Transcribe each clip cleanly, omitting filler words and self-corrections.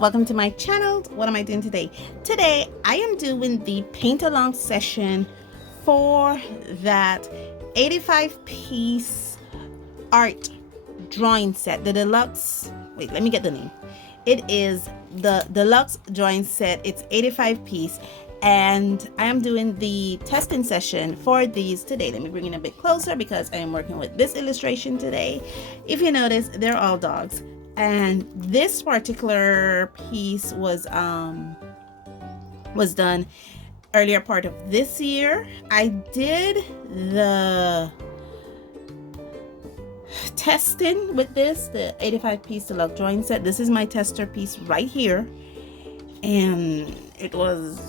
welcome to my channel. What am I doing today? Today I am doing the paint along session for that 85 piece art drawing set, the deluxe. Wait, let me get the name. It is the deluxe drawing set. It's 85 piece, and I am doing the testing session for these today. Let me bring it a bit closer because I am working with this illustration today. If you notice, they're all dogs, and this particular piece was done earlier part of this year. I did the testing with this, the 85 piece deluxe drawing set. This is my tester piece right here, and it wasn't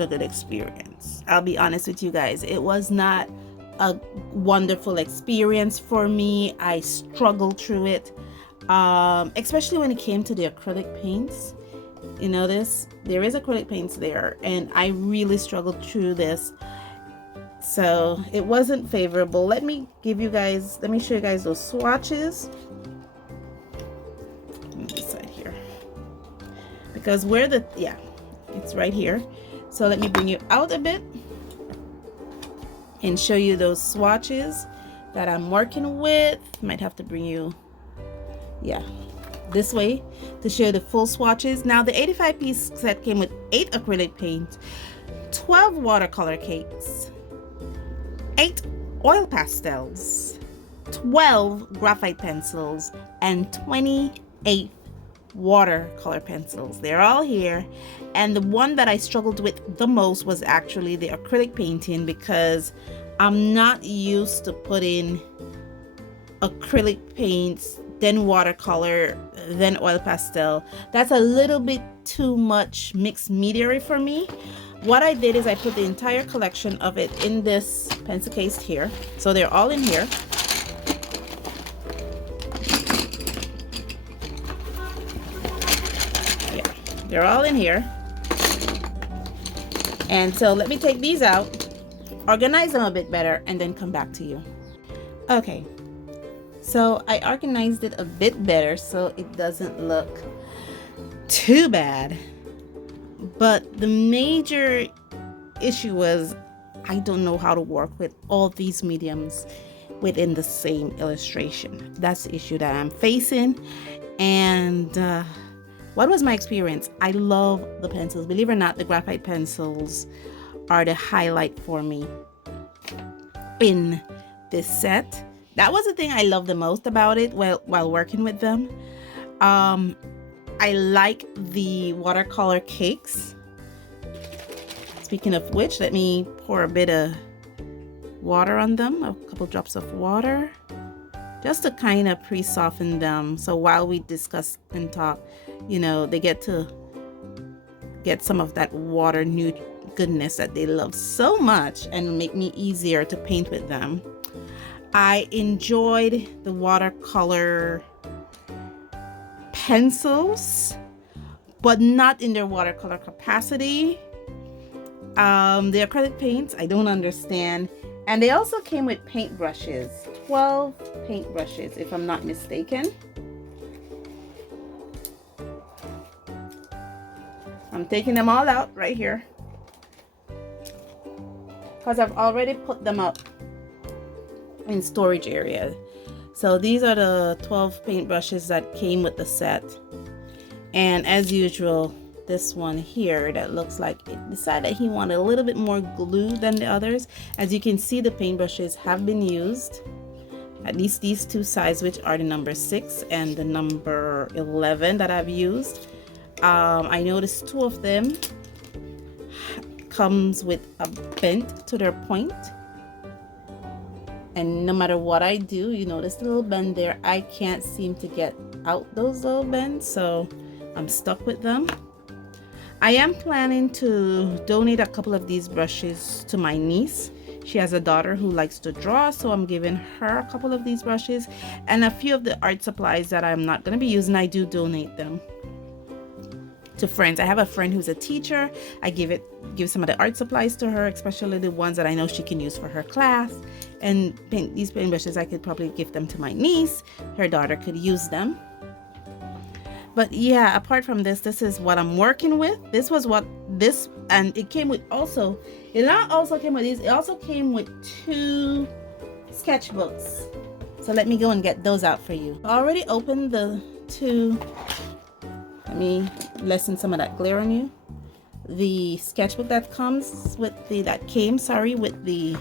a good experience. I'll be honest with you guys. It was not a wonderful experience for me. I struggled through it, especially when it came to the acrylic paints. You notice there is acrylic paints there, and I really struggled through this. So it wasn't favorable. Let me show you guys those swatches. This side here, because it's right here. So let me bring you out a bit and show you those swatches that I'm working with. Might have to bring you this way to show the full swatches. Now the 85 piece set came with 8 acrylic paints, 12 watercolor cakes, 8 oil pastels, 12 graphite pencils, and 28 watercolor pencils. They're all here, and the one that I struggled with the most was actually the acrylic painting, because I'm not used to putting acrylic paints, then watercolor, then oil pastel. That's a little bit too much mixed media for me. What I did is I put the entire collection of it in this pencil case here. So they're all in here. Yeah, they're all in here. And so let me take these out, organize them a bit better, and then come back to you. Okay, so I organized it a bit better so it doesn't look too bad. But the major issue was I don't know how to work with all these mediums within the same illustration. That's the issue that I'm facing. And what was my experience? I love the pencils. Believe it or not, the graphite pencils are the highlight for me in this set. That was the thing I loved the most about it while working with them. I like the watercolor cakes. Speaking of which, let me pour a bit of water on them, a couple drops of water, just to kind of pre-soften them. So while we discuss and talk, they get to get some of that water new goodness that they love so much, and make me easier to paint with them. I enjoyed the watercolor pencils, but not in their watercolor capacity. The acrylic paints, I don't understand. And they also came with paint brushes, 12 paint brushes, if I'm not mistaken. I'm taking them all out right here because I've already put them up in storage area. So these are the 12 paint brushes that came with the set. And as usual, this one here that looks like it decided he wanted a little bit more glue than the others. As you can see, the paint brushes have been used, at least these two sides, which are the number 6 and the number 11 that I've used. I noticed 2 of them comes with a bend to their point. And no matter what I do, you notice the little bend there, I can't seem to get out those little bends, so I'm stuck with them. I am planning to donate a couple of these brushes to my niece. She has a daughter who likes to draw, so I'm giving her a couple of these brushes, and a few of the art supplies that I'm not going to be using, I do donate them to friends. I have a friend who's a teacher. I give some of the art supplies to her, especially the ones that I know she can use for her class. And these paint brushes, I could probably give them to my niece. Her daughter could use them. But yeah, apart from this, this is what I'm working with. This was what this, and it came with also, it not also came with these, it also came with 2 sketchbooks. So let me go and get those out for you. I already opened the 2. Let me lessen some of that glare on you. The sketchbook that comes with the, with the,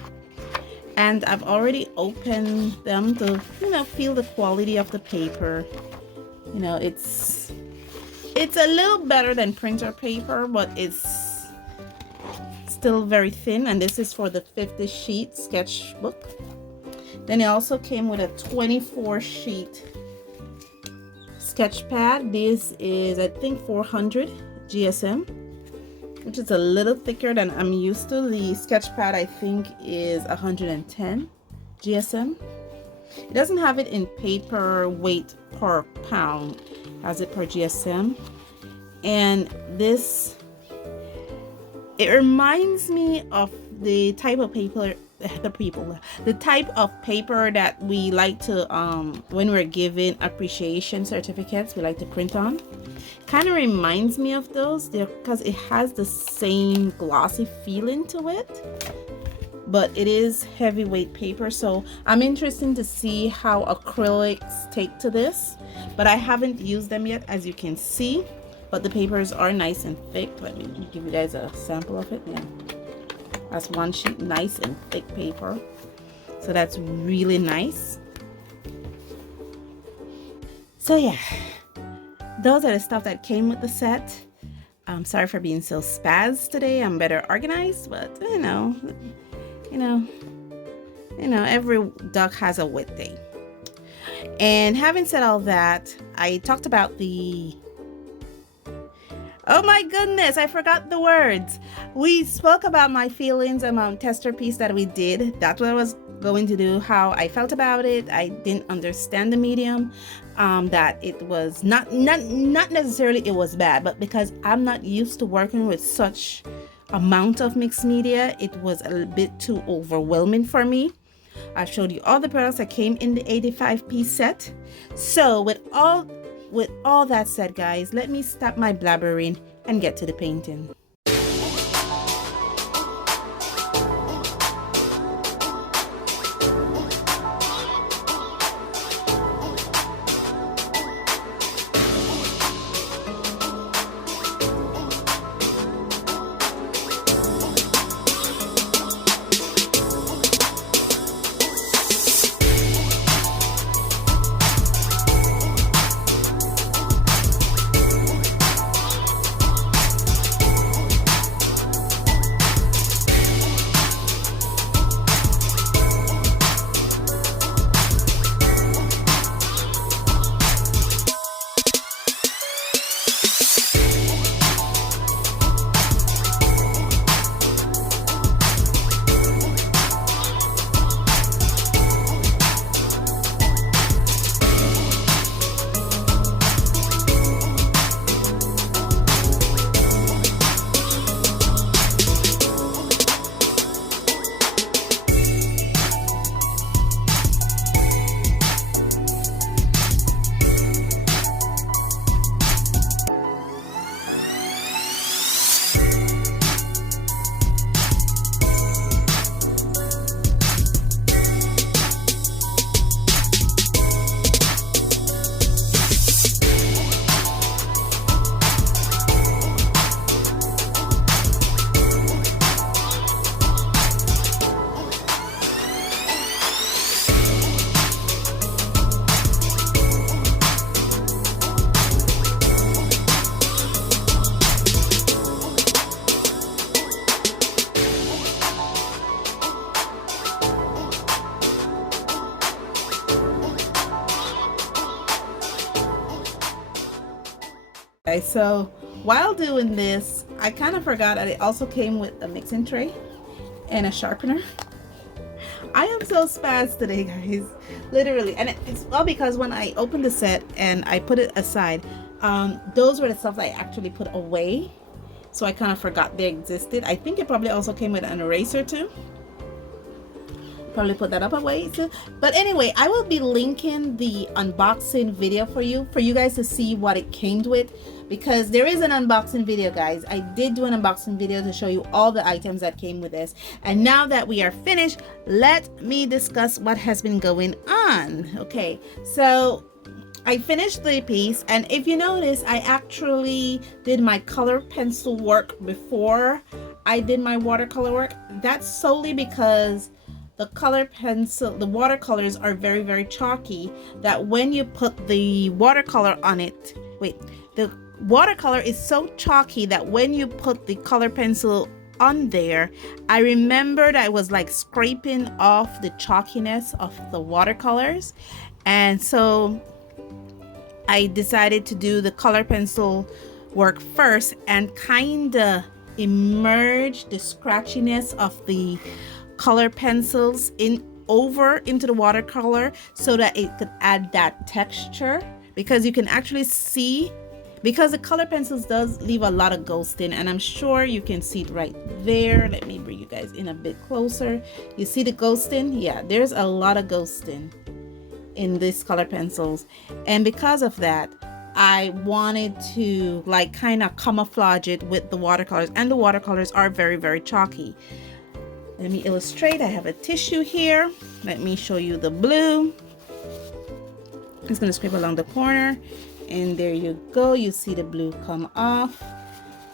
and I've already opened them to, you know, feel the quality of the paper. You know, it's a little better than printer paper, but it's still very thin. And this is for the 50 sheet sketchbook. Then it also came with a 24 sheet sketch pad. This is, I think, 400 GSM, which is a little thicker than I'm used to. The sketch pad, I think, is 110 GSM. It doesn't have it in paper weight per pound, has it per GSM. And this, it reminds me of the type of paper, the type of paper that we like to, when we're given appreciation certificates, we like to print on. Kind of reminds me of those because it has the same glossy feeling to it, but it is heavyweight paper. So I'm interested to see how acrylics take to this, but I haven't used them yet, as you can see. But the papers are nice and thick. Let me give you guys a sample of it. Yeah, that's 1 sheet, nice and thick paper, so that's really nice. So yeah, those are the stuff that came with the set. I'm sorry for being so spaz today. I'm better organized, but you know, every duck has a wet day. And having said all that, I talked about the, oh my goodness, I forgot the words. We spoke about my feelings about tester piece that we did. That's what I was going to do, how I felt about it. I didn't understand the medium, that it was not necessarily it was bad, but because I'm not used to working with such amount of mixed media, it was a bit too overwhelming for me. I showed you all the products that came in the 85-piece set. So with all that said, guys, let me stop my blabbering and get to the painting. Okay, so while doing this, I kind of forgot that it also came with a mixing tray and a sharpener. I am so spazzed today, guys, literally. And it's all because when I opened the set and I put it aside, those were the stuff I actually put away, so I kind of forgot they existed. I think it probably also came with an eraser too. probably put that up away soon. But anyway, I will be linking the unboxing video for you guys to see what it came with, because there is an unboxing video, guys. I did do an unboxing video to show you all the items that came with this. And now that we are finished, let me discuss what has been going on. Okay, so I finished the piece, and if you notice, I actually did my color pencil work before I did my watercolor work. That's solely because the watercolors are very, very chalky, that when you put the watercolor on it, the watercolor is so chalky that when you put the color pencil on there, I remembered I was like scraping off the chalkiness of the watercolors, and so I decided to do the color pencil work first and kind of emerge the scratchiness of the color pencils into the watercolor, so that it could add that texture, because you can actually see, because the color pencils does leave a lot of ghosting, and I'm sure you can see it right there. Let me bring you guys in a bit closer. You see the ghosting? Yeah, there's a lot of ghosting in these color pencils, and because of that, I wanted to like kind of camouflage it with the watercolors, and the watercolors are very, very chalky. Let me illustrate. I have a tissue here. Let me show you the blue. I'm just gonna scrape along the corner, and there you go. You see the blue come off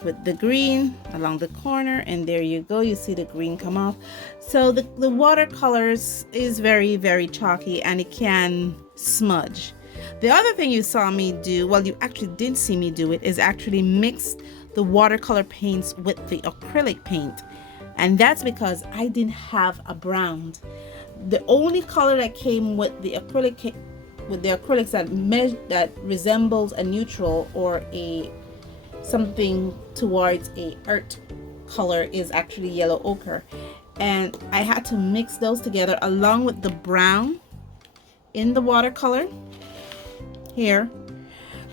with the green along the corner, and there you go. You see the green come off. So the watercolors is very, very chalky, and it can smudge. The other thing you saw me do, well, you actually did see me do it, is actually mix the watercolor paints with the acrylic paint. And that's because I didn't have a brown. The only color that came with the acrylics that resembles a neutral or something towards a earth color is actually yellow ochre. And I had to mix those together along with the brown in the watercolor here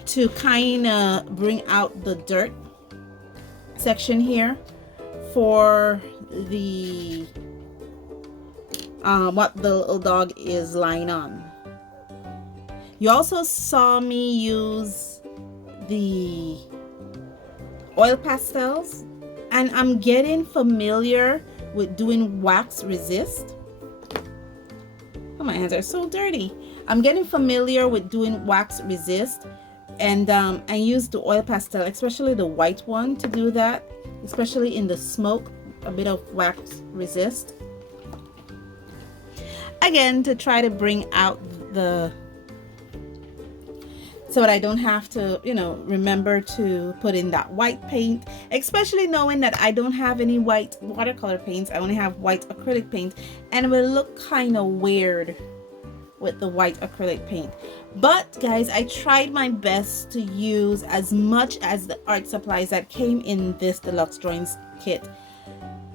to kind of bring out the dirt section here for the what the little dog is lying on. You also saw me use the oil pastels, and I'm getting familiar with doing wax resist. Oh, my hands are so dirty. I'm getting familiar with doing wax resist, and I use the oil pastel, especially the white one, to do that, especially in the smoke, a bit of wax resist. Again, to try to bring out so that I don't have to, remember to put in that white paint, especially knowing that I don't have any white watercolor paints. I only have white acrylic paint, and it will look kind of weird with the white acrylic paint. But guys, I tried my best to use as much as the art supplies that came in this deluxe drawings kit,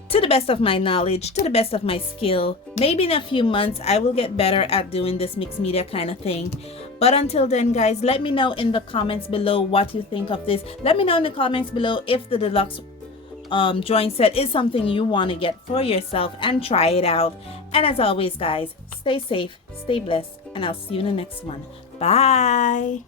to the best of my knowledge, to the best of my skill. Maybe in a few months I will get better at doing this mixed media kind of thing. But until then, guys, let me know in the comments below what you think of this. Let me know in the comments below if the deluxe drawing set is something you want to get for yourself and try it out. And as always, guys, stay safe, stay blessed, and I'll see you in the next one. Bye.